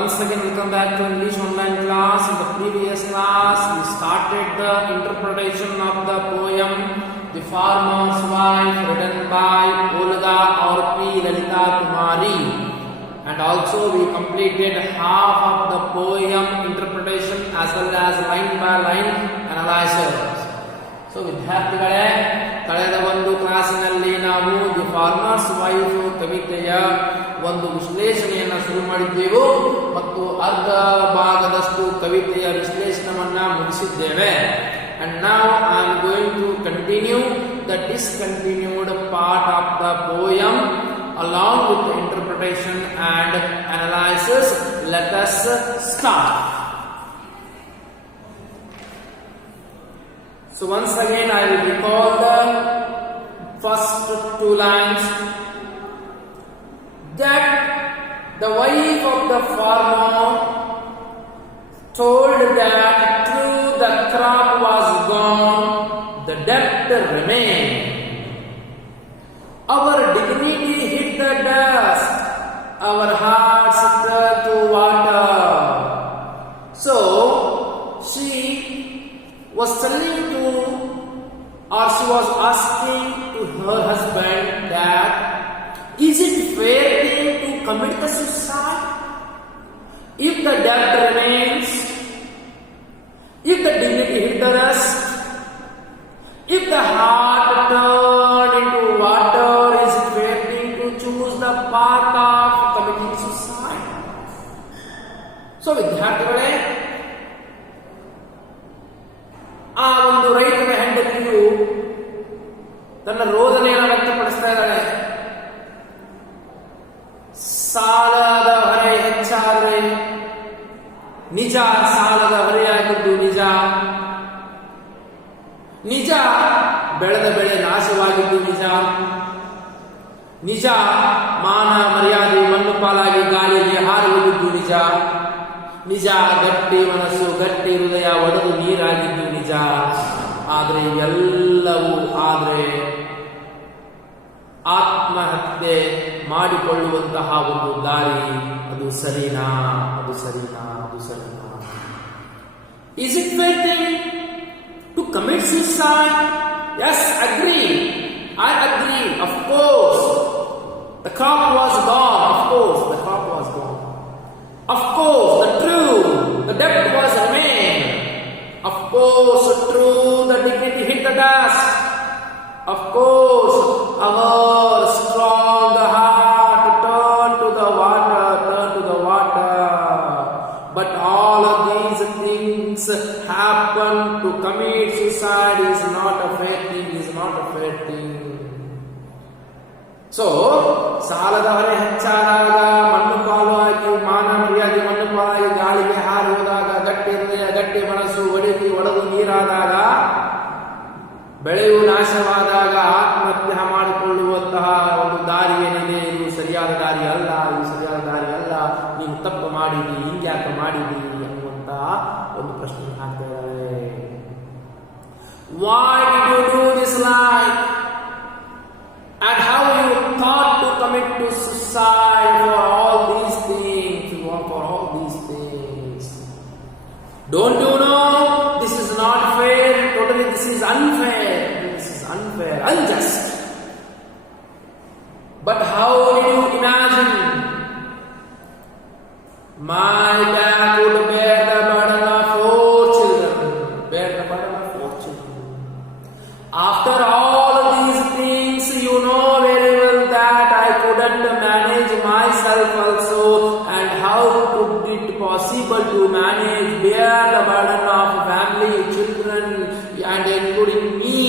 once again welcome back to English online class. In the previous class we started the interpretation of the poem The Farmer's Wife written by Olga or P. Lalita Kumari, and also we completed half of the poem interpretation as well as line by line analysis. So ವಿದ್ಯಾರ್ಥಿಗಳೇ, ಕಳೆದ ಒಂದು ಕ್ಲಾಸಿನಲ್ಲಿ ನಾವು the farmers wife ಕವಿತೆಯ ಒಂದು ವಿಶ್ಲೇಷಣೆಯನ್ನು ಶುರು ಮಾಡಿದ್ದೆವು ಮತ್ತು ಅರ್ಧ ಭಾಗದಷ್ಟು ಕವಿತೆಯ ವಿಶ್ಲೇಷಣೆಯನ್ನ ಮುಗಿಸಿದ್ದೇವೆ. And now I am going to continue the discontinued part of the poem along with the interpretation and analysis. Let us start. So once again I will recall the first two lines. That the wife of the farmer told that though the crop was gone, the debt remained. Our dignity hit the dust, our hearts turned to water. So she was telling to, or she was asking to her husband that is it fair thing to commit the suicide? If the debt remains, if the dignity hit the rust, if the heart turned into water, is it fair thing to choose the path of committing suicide? So ವಿದ್ಯಾರ್ಥಿಗಳೇ, ಆ ಒಂದು ರೈತನ ಹೆಂಡತಿಯು ತನ್ನ ರೋದನೆಯನ್ನು ವ್ಯಕ್ತಪಡಿಸ್ತಾ ಇದ್ದಾಳೆ. ಸಾಲದ ಹೊರೆ ಹೆಚ್ಚಾದರೆ ನಿಜ, ಸಾಲದ ಹೊರೆಯಾಗಿದ್ದು ನಿಜ, ನಿಜ ಬೆಳೆದ ಬೆಳೆ ನಾಶವಾಗಿದ್ದು ನಿಜ, ನಿಜ ಮಾನ ಮರ್ಯಾದೆ ಮಣ್ಣು ಪಾಲಾಗಿ ಗಾಳಿಯಲ್ಲಿ ಹಾರುವುದು ನಿಜ, ನಿಜ ಗಟ್ಟಿ ಮನಸ್ಸು ಗಟ್ಟಿ ಹೃದಯ ಒಡೆದು ನೀರಾಗಿದ್ದು ನಿಜ. ಆದರೆ ಎಲ್ಲವೂ ಆದರೆ ಆತ್ಮಹತ್ಯೆ ಮಾಡಿಕೊಳ್ಳುವಂತಹ ಒಂದು ದಾರಿ ಅದು ಸರಿನಾ? ಅದು ಸರಿನಾ? ಅದು ಸರಿನಾ? Is it fair thing to commit suicide? Yes, agree. I agree. Of course, the crop was gone. Of course, the crop was gone. Of course, the debt was remained. Of course, true, the dignity hit the dust. Of course, our strong heart turned to the water, But all of these things happen to commit suicide is not a fair thing, So, ಸಾಲದ ಹೊರೆ ಹೆಚ್ಚಾದಾಗ, ಮಣ್ಣು ಪಾಲು ಆಗಿ, ಮಾನ ಮರ್ಯಾದೆ ಮಣ್ಣು ಪಾಲಾಗಿ, ಗಾಳಿಗೆ ಹಾರಿ ಹೋದಾಗ, ಗಟ್ಟಿ ಹೃದಯ ಗಟ್ಟಿ ಮನಸ್ಸು ಒಡೆದು ನೀರಾದಾಗ, ಬೆಳೆಯು ನಾಶವಾದಾಗ ಆತ್ಮಹತ್ಯೆ ಮಾಡಿಕೊಳ್ಳುವಂತಹ ಒಂದು ದಾರಿ ಏನಿದೆ, ಇದು ಸರಿಯಾದ ದಾರಿ ಅಲ್ಲ, ನೀನು ತಪ್ಪು ಮಾಡಿದಿ, ಹಿಂಗ್ಯಾಕೆ ಮಾಡಿದಿ ಅನ್ನುವಂತಹ ಒಂದು ಪ್ರಶ್ನೆ ಹಾಕ್ತಾ ಇದ್ದಾರೆ. Why did you do this life? And how you thought to commit to suicide for all these things? Don't you know this is not fair? Totally, this is unfair, unjust. But how did you imagine my dad would bear the burden of 4 children? After all these things, you know very well that I couldn't manage myself also, and how could it possible to bear the burden of family, children, and including me?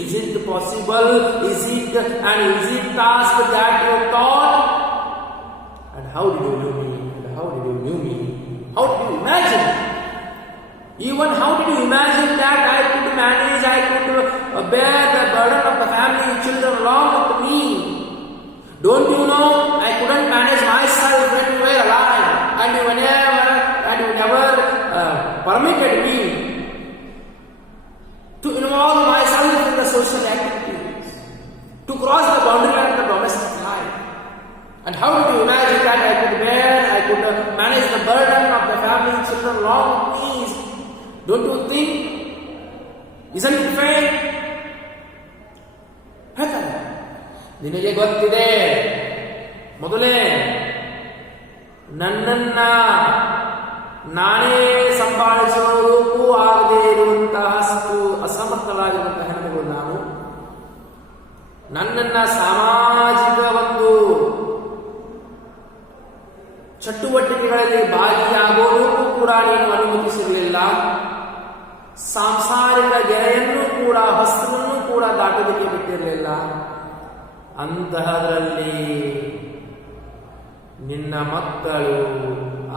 Is it possible? Is it task that you thought? And how did you know me? How did you imagine? Even how did you imagine that I could manage, I could bear the burden of the family, children along with me? Don't you know I couldn't manage myself when you were alive, and you never permitted me to involve myself in the social activities, to cross the boundary line of the domestic life. And how did you imagine that I could could manage the burden of the family, children along with me. Don't you think? Isn't it fair? ಹೇಳ್ತಾರೆ. ನಿನಗೆ ಗೊತ್ತಿದೆ, ಮೊದಲೇ ನನ್ನನ್ನ ನಾನೇ ಸಂಭಾಳಿಸುವುದಕ್ಕೂ ಆಗದೇ ಇರುವಂತಹ ಅಸಮರ್ಥರಾಗಿರುವಂತಹ ಹೆಣ್ಣುಗಳು ನಾನು. ನನ್ನನ್ನ ಸಾಮಾಜಿಕ ಒಂದು ಚಟುವಟಿಕೆಗಳಲ್ಲಿ ಭಾಗಿಯಾಗೋದಕ್ಕೂ ಕೂಡ ನೀನು ಅನುಮತಿಸಿರಲಿಲ್ಲ. ಸಾಂಸಾರಿಕ ಗೆರೆಯನ್ನು ಕೂಡ ವಸ್ತುವನ್ನು ಕೂಡ ದಾಟೋದಕ್ಕೆ ಬಿಟ್ಟಿರಲಿಲ್ಲ. ಅಂತಹದ್ರಲ್ಲಿ ನಿನ್ನ ಮಕ್ಕಳು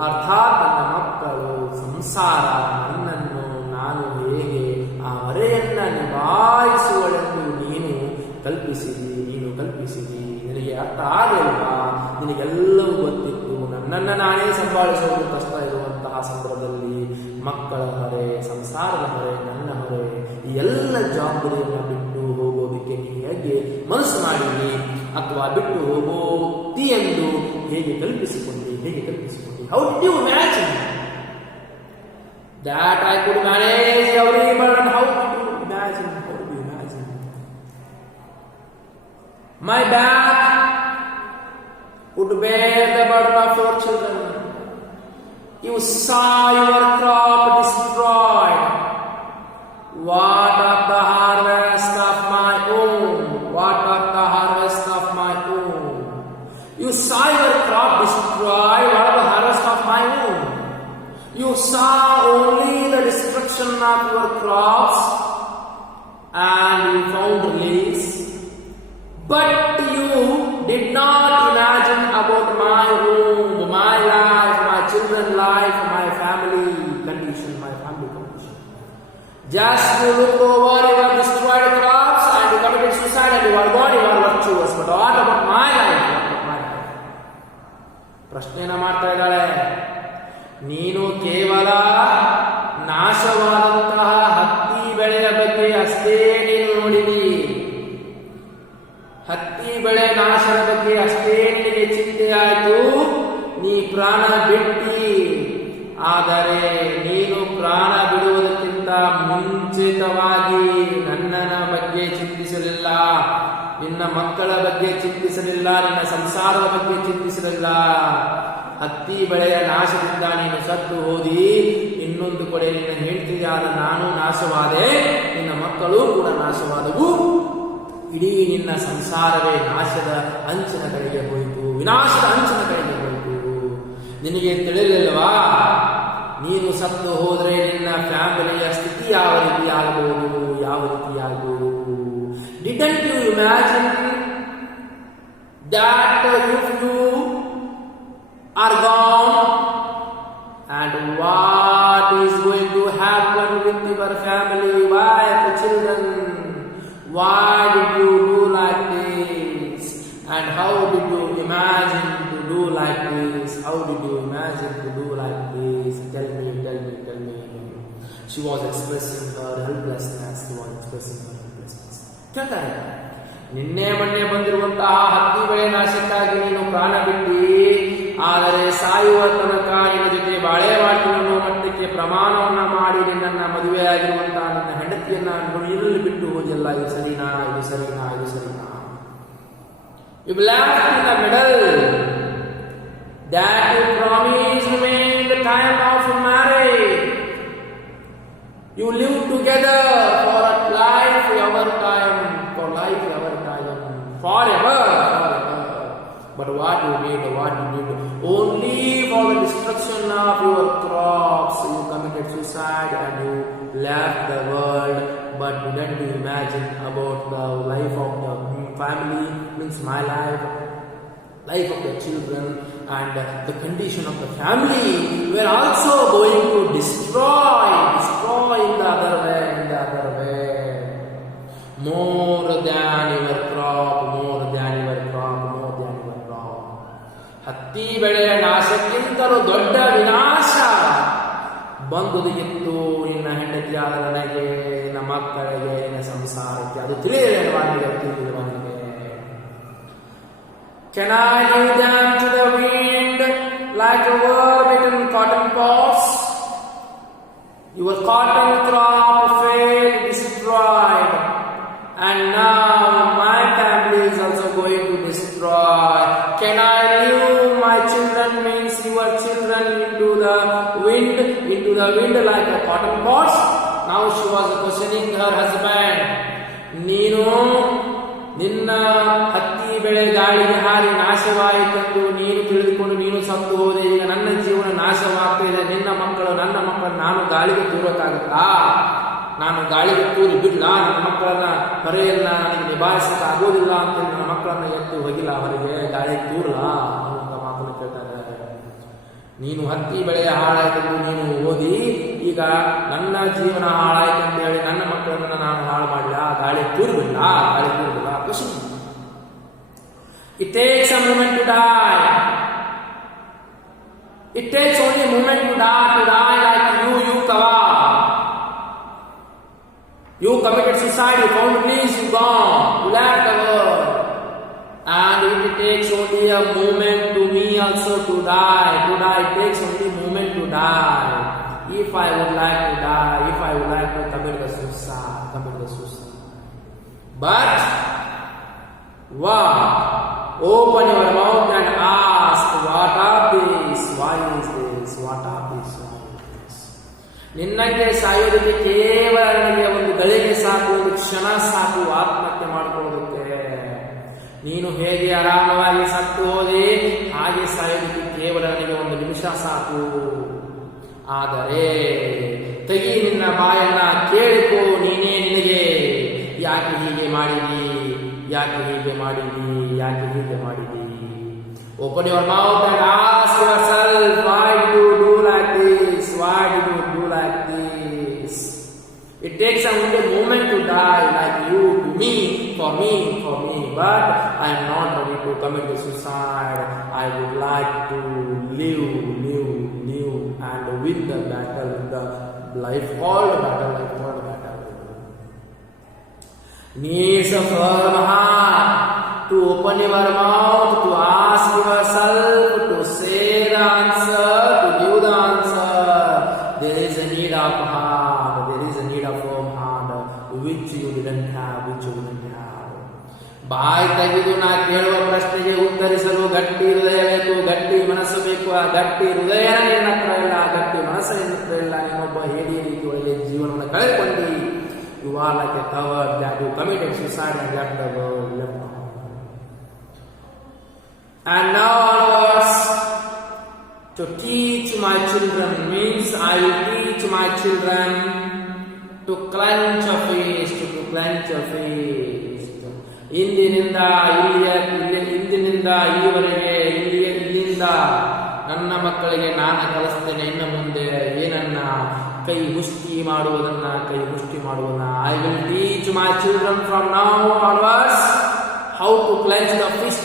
ಅರ್ಥಾತ್ ನನ್ನ ಮಕ್ಕಳು ಸಂಸಾರ ನನ್ನನ್ನು ನಾನು ಹೇಗೆ ಆ ಹೊರೆಯನ್ನ ನಿಭಾಯಿಸುವಳೆಂದು ನೀನು ಕಲ್ಪಿಸಿದಿ. ನಿನಗೆ ಅರ್ಥ ಆಗಲಿಲ್ಲ. ನಿನಗೆಲ್ಲವೂ ಗೊತ್ತಿತ್ತು. ನನ್ನನ್ನು ನಾನೇ ಸಂಭಾಳಿಸುವುದು ಕಷ್ಟ ಇರುವಂತಹ ಸಂದರ್ಭದಲ್ಲಿ ಮಕ್ಕಳ ಹೊರೆ, ಸಂಸಾರದ ಹೊರೆ, ನನ್ನ ಹೊರೆ, ಈ ಎಲ್ಲ ಜವಾಬ್ದಾರಿಯನ್ನು ಬಿಟ್ಟು ಹೋಗೋದಕ್ಕೆ ನೀನು ಹೇಗೆ ಮನಸ್ಸು ಮಾಡಿದಿ ಅಥವಾ ಬಿಟ್ಟು ಹೋಗೋತಿ ಎಂದು ಹೇಗೆ ಕಲ್ಪಿಸಿಕೊಂಡಿ? How did you imagine that I could manage every burden? How did you imagine? My back would bear the burden of your children. You saw your crop destroyed. What of the harvest of my own? You saw your crop destroyed. What of the harvest of my own? You saw only the destruction of your crops and you found release. But you did not imagine about my home, my life, my children's life, my family condition. Just to look over your destroyed crops and you committed suicide and you are gone, you are virtuous. But what about my life? ಪ್ರಶ್ನೆಯನ್ನ ಮಾಡ್ತಾ ಇದ್ದಾಳೆ. ನೀನು ಕೇವಲ ನಾಶವಾದಂತಹ ಹತ್ತಿ ಬೆಳೆಯ ಬಗ್ಗೆ ಅಷ್ಟೇ ನೀನು ನೋಡಿದಿ. ಹತ್ತಿ ಬೆಳೆ ನಾಶದ ಬಗ್ಗೆ ಅಷ್ಟೇ ನಿನಗೆ ಚಿಂತೆ ಆಯಿತು. ನೀ ಪ್ರಾಣ ಬಿಟ್ಟಿ. ಆದರೆ ನೀನು ಪ್ರಾಣ ಬಿಡುವುದಕ್ಕಿಂತ ಮುಂಚಿತವಾಗಿ ನನ್ನನ ಬಗ್ಗೆ ಚಿಂತಿಸಲಿಲ್ಲ, ನಿನ್ನ ಮಕ್ಕಳ ಬಗ್ಗೆ ಚಿಂತಿಸಲಿಲ್ಲ, ನಿನ್ನ ಸಂಸಾರದ ಬಗ್ಗೆ ಚಿಂತಿಸಲಿಲ್ಲ. ಹತ್ತಿ ಬೆಳೆಯ ನಾಶದಿಂದ ನೀನು ಸತ್ತು ಹೋದಿ. ಇನ್ನೊಂದು ಕಡೆ ನಿನ್ನ ಹೆಂಡತಿಯಾದ ನಾನು ನಾಶವಾದೆ, ನಿನ್ನ ಮಕ್ಕಳು ಕೂಡ ನಾಶವಾದವು. ಇಡೀ ನಿನ್ನ ಸಂಸಾರವೇ ನಾಶದ ಅಂಚಿನ ಕಡೆಗೆ ಹೋಯಿತು, ವಿನಾಶದ ಅಂಚಿನ ಕಡೆಗೆ ಹೋಯಿತು. ನಿನಗೆ ತಿಳಿಲಿಲ್ವಾ? ನೀನು ಸತ್ತು ಹೋದ್ರೆ ನಿನ್ನ ಫ್ಯಾಮಿಲಿಯ ಸ್ಥಿತಿ ಯಾವ ರೀತಿ ಆಗಬಹುದು? Didn't you imagine that if you are gone and what is going to happen with your family, wife, children? Why did you do like this? And how did you imagine to do like this? Tell me. She was expressing her helplessness. ಕೇಳ್ತಾರೆ, ನಿನ್ನೆ ಮೊನ್ನೆ ಬಂದಿರುವಂತಹ ಹತ್ತಿ ಬೆಳೆ ನಾಶಕ್ಕಾಗಿ ನೀನು ಪ್ರಾಣ ಬಿಟ್ಟಿ. ಆದರೆ ಸಾಯುವ ತನಕ ನಿನ್ನ ಜೊತೆ ಬಾಳೆ ಬಾಟಿನ ಮಟ್ಟಕ್ಕೆ ಪ್ರಮಾಣವನ್ನ ಮಾಡಿ ನಿನ್ನ ಮದುವೆಯಾಗಿರುವಂತಹ ನಿನ್ನ ಹೆಂಡತಿಯನ್ನ ನುಡಿಯಲ್ಲಿ ಬಿಟ್ಟು ಹೋದಿಲ್ಲ. ಇದು ಸರಿನಾ? You left in the middle that you promised me in the time of marriage. You live together for life, our time, forever. But what you did? Only for the destruction of your crops, you committed suicide and you left the world. But didn't you imagine about the life of the family, means my life of the children, and the condition of the family? We are also going to destroy in the other way. More than your crop. ಹತ್ತಿ ಬೆಳೆಯ ನಾಶಕ್ಕಿಂತಲೂ ದೊಡ್ಡ ವಿನಾಶ ಬಂದುದಿತ್ತು ನಿನ್ನ ಹೆಂಡತಿಯಾದ ನನಗೆ, ನಿನ್ನ ಮಕ್ಕಳಿಗೆ, ನಿನ್ನ ಸಂಸಾರಕ್ಕೆ. ಅದು ತಿಳಿಯಲಿಲ್ಲವಾಗಿದೆ. Can I leave them to the wind like a worm-eaten cotton pods. Your cotton crop failed, destroyed, and now my family is also going to destroy. Can I leave my children, means your children, into the wind like a cotton pods? Now she was questioning her husband. ನೀನು ನಿನ್ನ ಹತ್ತಿ ಬೆಳೆ ಗಾಳಿಗೆ ಹಾರಿ ನಾಶವಾಯಿತೆಂದು ನೀನು ತಿಳಿದುಕೊಂಡು ನೀನು ಸತ್ತು ಹೋದೆ. ಈಗ ನನ್ನ ಜೀವನ ನಾಶವಾಗ್ತಾ ಇದೆ. ನಿನ್ನ ಮಕ್ಕಳು ನನ್ನ ಮಕ್ಕಳು ನಾನು ಗಾಳಿಗೆ ತೂರಕ್ಕಾಗುತ್ತಾ? ನಾನು ಗಾಳಿಗೆ ತೂರಿ ಬಿಡ್ಲಾ? ನನ್ನ ಮಕ್ಕಳನ್ನ ಹೊರೆಯನ್ನ ನನಗೆ ನಿಭಾಯಿಸಕ್ಕೆ ಆಗೋದಿಲ್ಲ ಅಂತ ನನ್ನ ಮಕ್ಕಳನ್ನ ಎತ್ತು ಹೋಗಿಲ್ಲ ಹೊರಗೆ ಗಾಳಿ ತೂರ್ಲಾ ಅನ್ನುವಂಥ ಮಾತನ್ನು ಕೇಳ್ತಾರೆ. ನೀನು ಹತ್ತಿ ಬೆಳೆಯ ಹಾಳಾಯ್ತೆಂದು ನೀನು ಓದಿ, ಈಗ ನನ್ನ ಜೀವನ ಹಾಳಾಯ್ತು ಅಂತ ಹೇಳಿ ನನ್ನ ಮಕ್ಕಳನ್ನ ನಾನು ಹಾಳು ಮಾಡಲಿಲ್ಲ, ಗಾಳಿ ತೂರ್ಬಿಡ್ಲ? ಗಾಳಿ ತೂರ್ಬಿಲ್ಲ? ಖುಷಿ. It takes a moment to die. It takes only a moment to die like you Kawar. You committed suicide, you found peace, you gone, you left the world. And it takes only a moment to me also to die. It takes only a moment to die. If I would like to die, if I would like to commit the suicide. But what? Open your mouth and ask, what are these? Why is this? What are these? ನಿನ್ನಂತೆ ಸಾಯೋದಕ್ಕೆ ಕೇವಲ ನನಗೆ ಒಂದು ಗಳಿಗೆ ಸಾಕು, ಒಂದು ಕ್ಷಣ ಸಾಕು ಆತ್ಮಹತ್ಯೆ ಮಾಡಿಕೊಳ್ಳೋದಕ್ಕೆ. ನೀನು ಹೇಗೆ ಆರಾಮವಾಗಿ ಸತ್ತು ಹೋದೆ ಹಾಗೆ ಸಾಯೋದಕ್ಕೆ ಕೇವಲ ನನಗೆ ಒಂದು ನಿಮಿಷ ಸಾಕು. ಆದರೆ ತೆಗಿ ನಿನ್ನ ಬಾಯನ್ನ, ಕೇಳಿಕೋ ನೀನೇ ನಿನಗೆ. ಯಾಕೆ ಹೀಗೆ ಮಾಡಿದಿ? Open your mouth and ask yourself, why do you do like this? It takes only a moment to die, like you, to me, for me. But I am not ready to commit the suicide. I would like to live and win the battle, the life called battle. Needs a firm heart to open your mouth, to ask yourself, to say the answer, to give the answer. There is a need of heart, there is a need of firm heart, which you didn't have. ಬಾಯಿ ತೆಗೆದು ನಾ ಕೇಳುವ ಪ್ರಶ್ನೆಗೆ ಉತ್ತರಿಸಲು ಗಟ್ಟಿ ಹೃದಯ ಬೇಕು, ಗಟ್ಟಿ ಮನಸ್ಸು ಬೇಕು. ಆ ಗಟ್ಟಿ ಹೃದಯ ನಿನ್ನ ಹತ್ರ ಇಲ್ಲ, ಗಟ್ಟಿ ಮನಸ್ಸು ನಿನ್ನ ಹತ್ರ ಇಲ್ಲ. ನೀನೊಬ್ಬ ಹೇಡಿಯ ರೀತಿ ಒಳ್ಳೆಯ ಜೀವನವನ್ನು ಕಳೆದುಕೊಂಡಿ. You are like a coward that you committed suicide and left the world. And now onwards, to teach my children means I will teach my children to clench a fist. ಇಂದಿನಿಂದ ಈವರೆಗೆ, ಇಲ್ಲಿಂದ ನನ್ನ ಮಕ್ಕಳಿಗೆ ನಾನು ಕಲಿಸ್ತೇನೆ ಇನ್ನು ಮುಂದೆ ಏನನ್ನ, ಕೈ ಮುಷ್ಟಿ ಮಾಡುವುದನ್ನ. I will teach my children from now onwards how to clench the fist,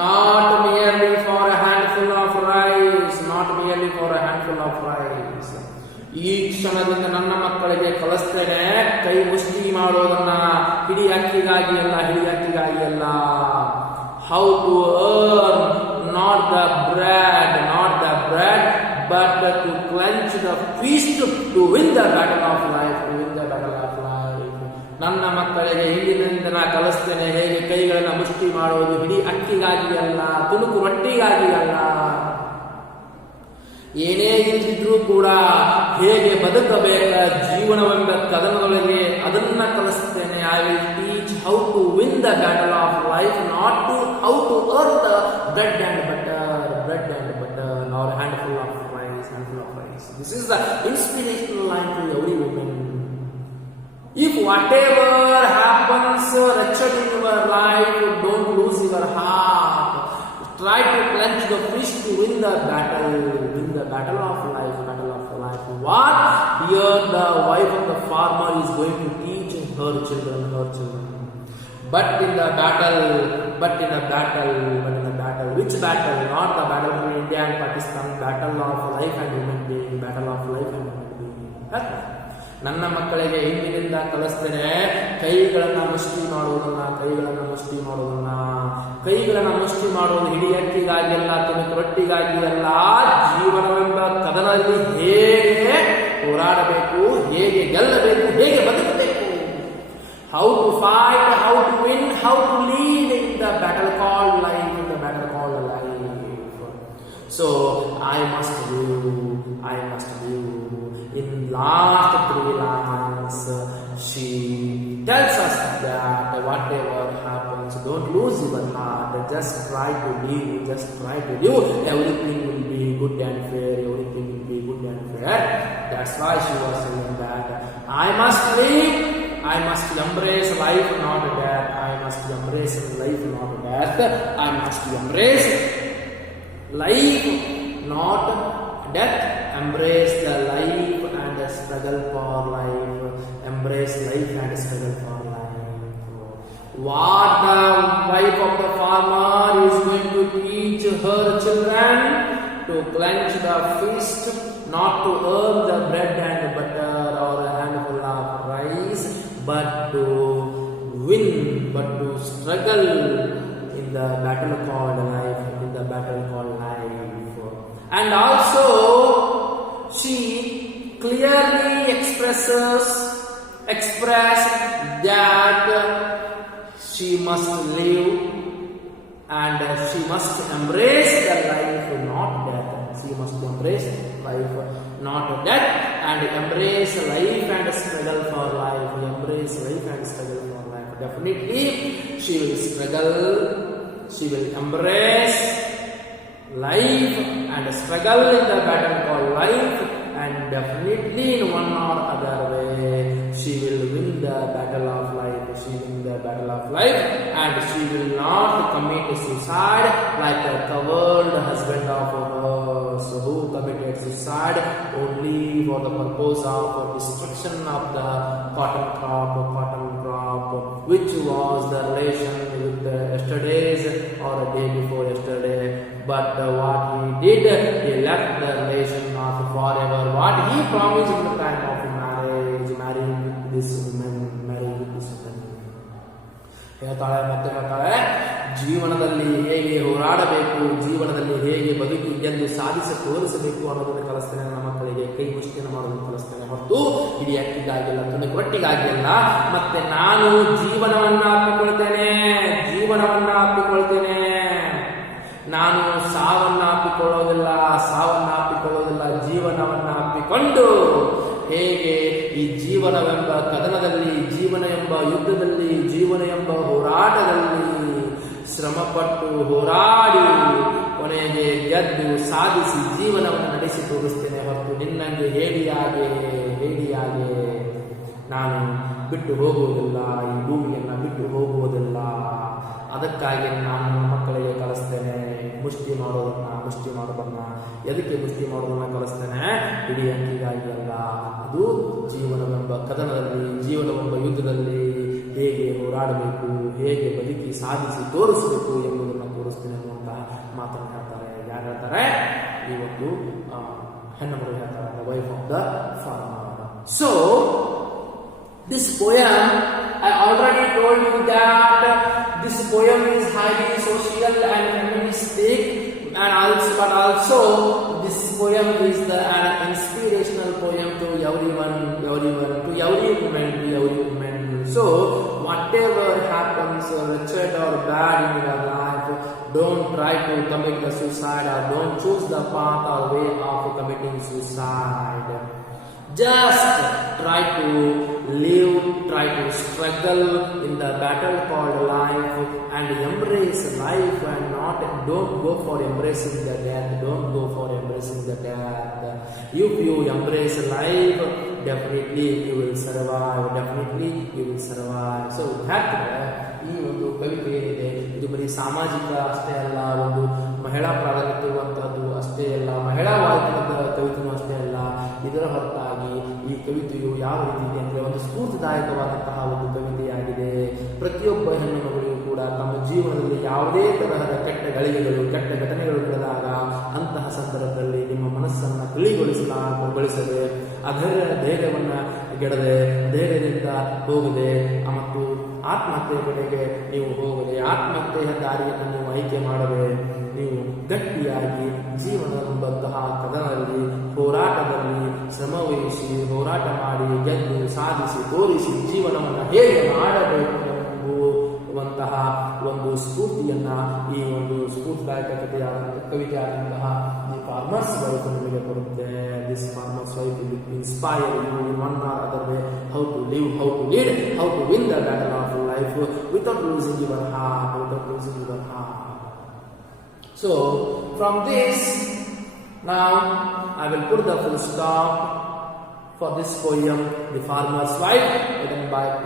not merely for a handful of rice. ಈ ಕ್ಷಣದಿಂದ ನನ್ನ ಮಕ್ಕಳಿಗೆ ಕಲಿಸ್ತೇನೆ ಕೈ ಮುಷ್ಟಿ ಮಾಡೋದನ್ನ, ಹಿಡಿ ಅಕ್ಕಿಗಾಗಿ ಅಲ್ಲ. How to earn not the bread, but to clench the fist to win the battle of life. ನನ್ನ ಮಕ್ಕಳಿಗೆ ಇಂದಿನಿಂದ ನಾ ಕಲಿಸ್ತೇನೆ ಹೇಗೆ ಕೈಗಳನ್ನು ಮುಷ್ಟಿ ಮಾಡೋದು, ಹಿಡಿ ಅಕ್ಕಿಗಾಗಿ ಅಲ್ಲ, ತುಣುಕು ರೊಟ್ಟಿಗಾಗಿ ಅಲ್ಲ. ಏನೇ ಇದ್ರೂ ಕೂಡ ಹೇಗೆ ಬದುಕಬೇಕ ಜೀವನವೆಂಬ ಕದನದೊಳಗೆ ಅದನ್ನ ಕಲಿಸ್ತೇನೆ. I will teach how to win the battle of life, not to how to earn the bread and butter, nor handful of rice. This is the inspirational line to every woman. If whatever happens wretched in your life, don't lose your heart. Try to clench the fist to win the battle of life. What? Here the wife of the farmer is going to teach her children. But in the battle, which battle? Not the battle between India and Pakistan, battle of life and human being. ನನ್ನ ಮಕ್ಕಳಿಗೆ ಇಂದಿನಿಂದ ಕಲಿಸ್ತೇನೆ ಕೈಗಳನ್ನು ಮುಷ್ಟಿ ಮಾಡುವುದನ್ನ, ಕೈಗಳನ್ನು ಮುಷ್ಟಿ ಮಾಡುವುದು ಹಿಡಿ ಅಕ್ಕಿಗಾಗಿ ಅಲ್ಲ, ತುಣುಕು ರೊಟ್ಟಿಗಾಗಿ ಅಲ್ಲ. ಜೀವನವೆಂಬ ಕದನದಲ್ಲಿ ಹೇಗೆ ಹೋರಾಡಬೇಕು, ಹೇಗೆ ಗೆಲ್ಲಬೇಕು, ಹೇಗೆ ಬದುಕಬೇಕು. How to fight, how to win, how to lead in the battle called life, in the battle called life. So I must live. In last 3 lines, she tells us that whatever happens, don't lose your heart. Just try to live. Just try to live. Everything will be good and fair. Everything will be good and fair. That's why she was saying that I must live. I must embrace life, not death. I must embrace life, not death. I must embrace life, not death. Embrace the life and the struggle for life. Embrace life and struggle for life. What the wife of the farmer is going to teach her children? To clench the fist, not to earn the bread and butter or a handful of rice, but to win, but to struggle in the battle called life, in the battle called life. And also, she clearly express that she must live and she must embrace the life, not death. She must embrace life, not death, and embrace life and struggle for life. Embrace life and struggle for life. Definitely, she will struggle. She will embrace life and struggle in the battle called life, and definitely in one or other way she will win the battle of life. She will win the battle of life, and she will not commit suicide like a coward husband of hers who committed suicide only for the purpose of destruction of the cotton crop, which was the relation with yesterday's or a day before yesterday. But what he did, he left the relation of forever. What he promised in the time of marriage, marrying this woman. ಹೇಳ್ತಾಳೆ, ಜೀವನದಲ್ಲಿ ಹೇಗೆ ಹೋರಾಡಬೇಕು, ಜೀವನದಲ್ಲಿ ಹೇಗೆ ಬದುಕು ಗೆದ್ದು ಸಾಧಿಸಿ ತೋರಿಸಬೇಕು ಅನ್ನೋದನ್ನು ಕಲಿಸ್ತೇನೆ ನನ್ನ ಮಕ್ಕಳಿಗೆ. ಕೈ ಮುಷ್ಟಿಯನ್ನು ಮಾಡೋದನ್ನು ಕಲಿಸ್ತೇನೆ ಹೊರತು ಇಡೀ ಅಕ್ಕಿಗಾಗಿಲ್ಲ, ತುಣುಕು ರೊಟ್ಟಿಗಾಗಿಲ್ಲ. ಮತ್ತೆ ನಾನು ಜೀವನವನ್ನ ಅಪ್ಪಿಕೊಳ್ತೇನೆ. ನಾನು ಸಾವನ್ನ ಅಪ್ಪಿಕೊಳ್ಳೋದಿಲ್ಲ, ಜೀವನವನ್ನ ಅಪ್ಪಿಕೊಂಡು ಹೇಗೆ ಈ ಜೀವನವೆಂಬ ಕದನದಲ್ಲಿ, ಜೀವನ ಎಂಬ ಯುದ್ಧದಲ್ಲಿ, ಜೀವನ ಎಂಬ ಹೋರಾಟದಲ್ಲಿ ಶ್ರಮಪಟ್ಟು ಹೋರಾಡಿ ಕೊನೆಗೆ ಗೆದ್ದು ಸಾಧಿಸಿ ಜೀವನವನ್ನು ನಡೆಸಿ ತೋರಿಸ್ತೇನೆ ಹೊರತು ನಿನ್ನಂಗೆ ಹೇಡಿಯಾಗೆ ನಾನು ಬಿಟ್ಟು ಹೋಗುವುದಿಲ್ಲ, ಈ ಭೂಮಿಯನ್ನು ಬಿಟ್ಟು ಹೋಗುವುದಿಲ್ಲ. ಅದಕ್ಕಾಗಿ ನಾನು ಮಕ್ಕಳಿಗೆ ಕಲಿಸ್ತೇನೆ ಮುಷ್ಟಿ ಮಾಡೋದನ್ನ. ಎದಕ್ಕೆ ಮುಷ್ಟಿ ಮಾಡೋದನ್ನ ಕಲಿಸ್ತೇನೆ? ಇಡೀ ಅಕ್ಕಿಗಾಗಿ ಅಲ್ಲ, ಅದು ಜೀವನವೆಂಬ ಕದನದಲ್ಲಿ, ಜೀವನವೆಂಬ ಯುದ್ಧದಲ್ಲಿ ಹೇಗೆ ಹೋರಾಡಬೇಕು, ಹೇಗೆ ಬದುಕಿ ಸಾಧಿಸಿ ತೋರಿಸಬೇಕು ಎಂಬುದನ್ನು ತೋರಿಸ್ತೇನೆ ಅಂತ ಮಾತನ್ನು ಹೇಳ್ತಾರೆ. ಯಾರು ಹೇಳ್ತಾರೆ? ಈ ಒಂದು ಹೆಣ್ಣು ಹೇಳ್ತಾರೆ, the wife of the farmer. So this poem, I already told you that this poem is highly social and feministic, and also this poem is an inspirational poem to everyone, to every woman. So whatever happens, wretched or bad in your life, don't try to commit the suicide, or don't choose the path or way of committing suicide. Just try to live, try to struggle in the battle called life, and embrace life, and don't go for embracing the death. If you embrace life, definitely you will survive. So ಈ ಒಂದು ಕವಿತೆ ಏನಿದೆ, ಇದು ಬರೀ ಸಾಮಾಜಿಕ ಅಷ್ಟೇ ಅಲ್ಲ, ಒಂದು ಮಹಿಳಾ ಪ್ರಾಧಾನ್ಯತೆ ಇರುವಂತಹದ್ದು ಅಷ್ಟೇ ಅಲ್ಲ, ಮಹಿಳಾ ವಾದಿತ ಕವಿತೆಯೂ ಅಷ್ಟೇ ಅಲ್ಲ. ಇದರ ಹೊರತಾಗಿ ಈ ಕವಿತೆಯು ಯಾವ ರೀತಿ ಇದೆ ಅಂದರೆ ಒಂದು ಸ್ಫೂರ್ತಿದಾಯಕವಾದಂತಹ ಒಂದು ಕವಿತೆಯಾಗಿದೆ. ಪ್ರತಿಯೊಬ್ಬ ಹೆಣ್ಣು ಮಗಳಿಗೂ ಕೂಡ ತಮ್ಮ ಜೀವನದಲ್ಲಿ ಯಾವುದೇ ತರಹದ ಕೆಟ್ಟ ಗಳಿಗೆಗಳು, ಕೆಟ್ಟ ಘಟನೆಗಳು ನಡೆದಾಗ ಅಂತಹ ಸಂದರ್ಭದಲ್ಲಿ ನಿಮ್ಮ ಮನಸ್ಸನ್ನು ತಿಳಿಗೊಳಿಸದೆ ಧೈರ್ಯವನ್ನು ಗೆಡದೆ, ಧೈರ್ಯದಿಂದ ಹೋಗದೆ ಮತ್ತು ಆತ್ಮಹತ್ಯೆ ಕಡೆಗೆ ನೀವು ಹೋಗದೆ, ಆತ್ಮಹತ್ಯೆಯ ದಾರಿಯನ್ನು ಮಾಡದೆ ನೀವು ಗಟ್ಟಿಯಾಗಿ ಜೀವನವೆಂಬಂತಹ ಕದನದಲ್ಲಿ ಹೋರಾಟದಲ್ಲಿ ಶ್ರಮವಹಿಸಿ ಹೋರಾಟ ಮಾಡಿ ಗೆದ್ದು ಸಾಧಿಸಿ ತೋರಿಸಿ ಜೀವನವನ್ನು ಹೇಗೆ ಮಾಡಬೇಕು ಎಂಬುವಂತಹ ಒಂದು ಸ್ಫೂರ್ತಿಯನ್ನ ಈ ಒಂದು ಸ್ಫೂರ್ತಿದಾಯಕ ಕವಿತೆಯಾದಂತಹ ಈ ಫಾರ್ಮರ್ಸ್ ವೈಫ್ ನಿಮಗೆ ಕೊಡುತ್ತೆ. This farmers wife will inspire you in one or other way how to live, how to lead, how to win the battle of life without losing your heart. So from this, now I will put the full stop for this poem, The Farmer's Wife, written by P.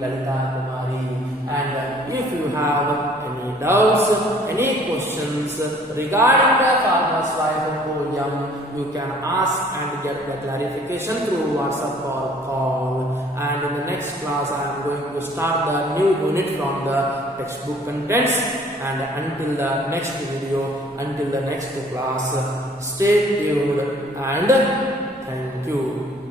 Lalita Kumari. And if you have any doubts, any questions regarding the Farmer's Wife poem, you can ask and get the clarification through WhatsApp or call. And in the next class, I am going to start the new unit from the textbook contents. And until the next video, until the next class, stay tuned and thank you.